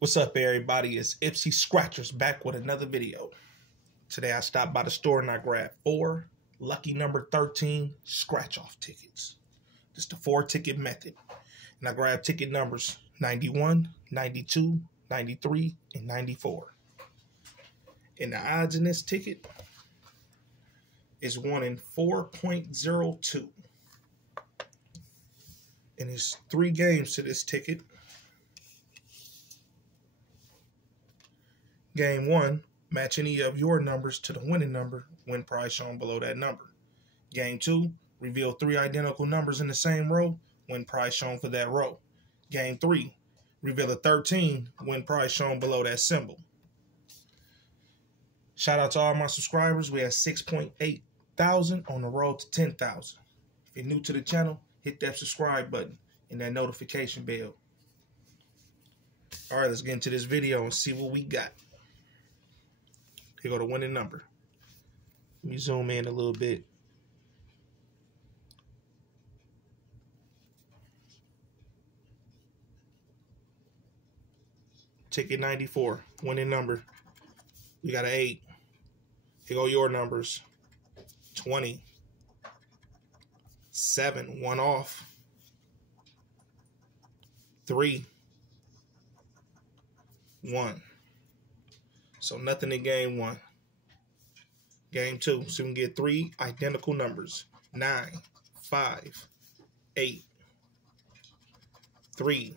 What's up, everybody? It's Ipsy Scratchers back with another video. Today I stopped by the store and I grabbed 4 lucky number 13 scratch-off tickets. It's the 4-ticket method. And I grabbed ticket numbers 91, 92, 93, and 94. And the odds in this ticket is 1 in 4.02. And there's 3 games to this ticket. Game 1, match any of your numbers to the winning number, win prize shown below that number. Game 2, reveal 3 identical numbers in the same row, win prize shown for that row. Game 3, reveal a 13, win prize shown below that symbol. Shout out to all my subscribers. We have 6.8 thousand on the road to 10,000. If you're new to the channel, hit that subscribe button and that notification bell. All right, let's get into this video and see what we got. Here go the winning number. Let me zoom in a little bit. Ticket 94, winning number. We got an 8. Here go your numbers. 20. 7, 1 off. 3. 1. So nothing in game 1. Game 2. So we can get 3 identical numbers. 9, 5, 8, 3,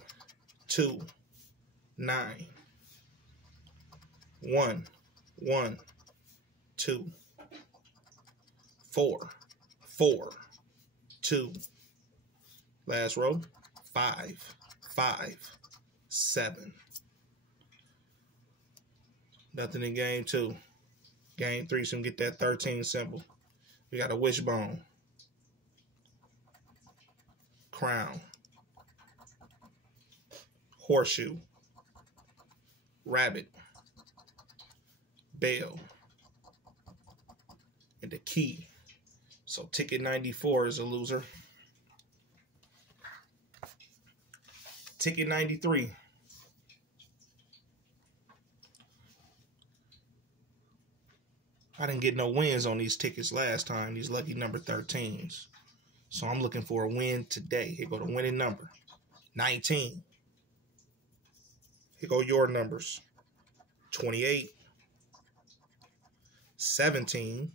2, 9, 1, 1, 2, 4, 4, 2. Last row. 5, 5, 7. Nothing in game 2. Game 3, so we can get that 13 symbol. We got a wishbone. Crown. Horseshoe. Rabbit. Bell. And the key. So ticket 94 is a loser. Ticket 93. I didn't get no wins on these tickets last time, these lucky number 13s. So I'm looking for a win today. Here go the winning number. 19. Here go your numbers. 28. 17.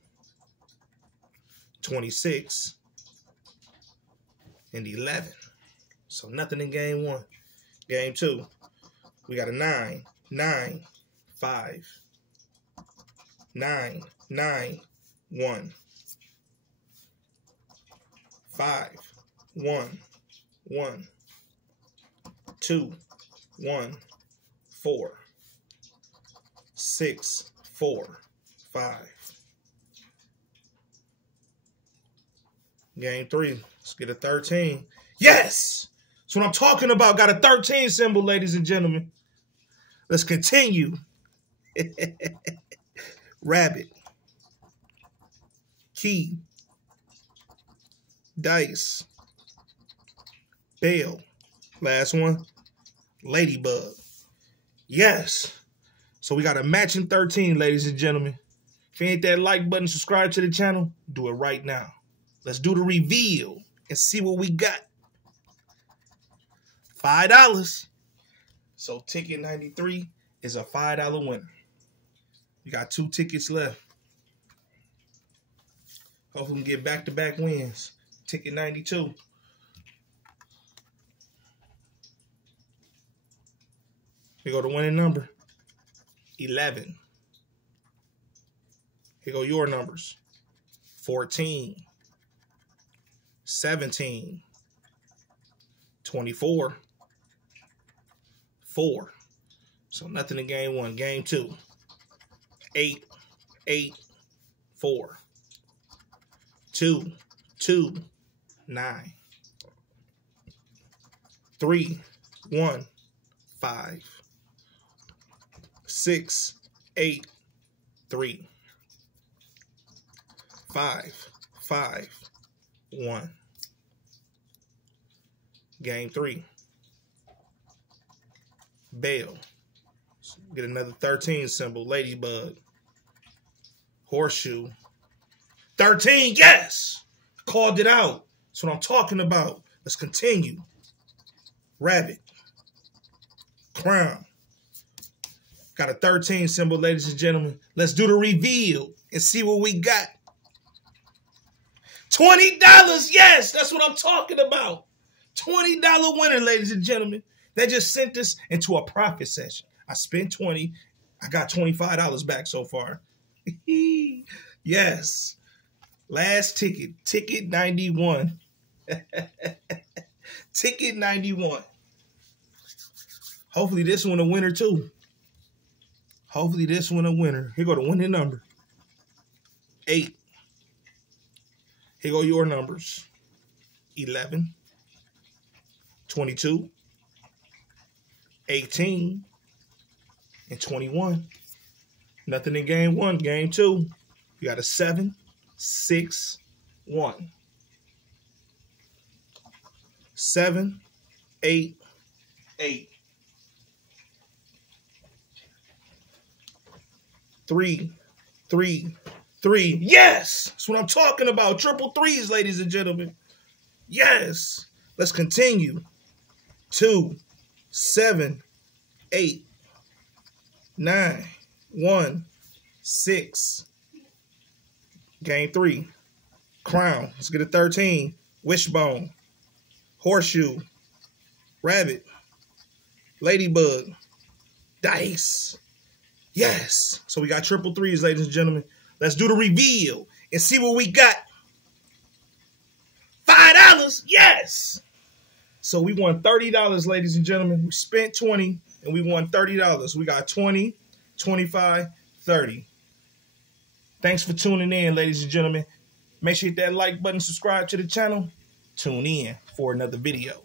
26. And 11. So nothing in game 1. Game 2. We got a 9. 9. 5. 9, 9, 1. 5, 1, 1. 2, 1, 4. 6, 4, 5. Game 3. Let's get a 13. Yes! That's what I'm talking about. Got a 13 symbol, ladies and gentlemen. Let's continue. Rabbit, key, dice, bell, last one, ladybug. Yes. So we got a matching 13, ladies and gentlemen. If you ain't that like button, subscribe to the channel, do it right now. Let's do the reveal and see what we got. $5. So ticket 93 is a $5 winner. We got 2 tickets left. Hopefully we can get back-to-back wins. Ticket 92. Here go the winning number. 11. Here go your numbers. 14. 17. 24. 4. So nothing in game 1. Game 2. 8, 8, 4, 2, 2, 9, 3, 1, 5, 6, 8, 3, 5, 5, 1. Game 3. Bell. Get another 13 symbol. Ladybug. Horseshoe. 13, yes! Called it out. That's what I'm talking about. Let's continue. Rabbit. Crown. Got a 13 symbol, ladies and gentlemen. Let's do the reveal and see what we got. $20, yes! That's what I'm talking about. $20 winner, ladies and gentlemen. They just sent us into a profit session. I spent $20. I got $25 back so far. Yes. Last ticket. Ticket 91. Ticket 91. Hopefully this one a winner too. Hopefully this one a winner. Here go the winning number. 8. Here go your numbers. 11. 22. 18. And 21. Nothing in game 1. Game 2. You got a 7, 6, 1. 7, 8, 8. 3, 3, 3. Yes! That's what I'm talking about. Triple threes, ladies and gentlemen. Yes. Let's continue. 2, 7, 8, 9, 1, 6. Game 3. Crown. Let's get a 13. Wishbone. Horseshoe. Rabbit. Ladybug. Dice. Yes. So we got triple threes, ladies and gentlemen. Let's do the reveal and see what we got. $5. Yes. So we won $30, ladies and gentlemen. We spent $20 and we won $30. We got 20, 25, 30. Thanks for tuning in, ladies and gentlemen. Make sure you hit that like button, subscribe to the channel. Tune in for another video.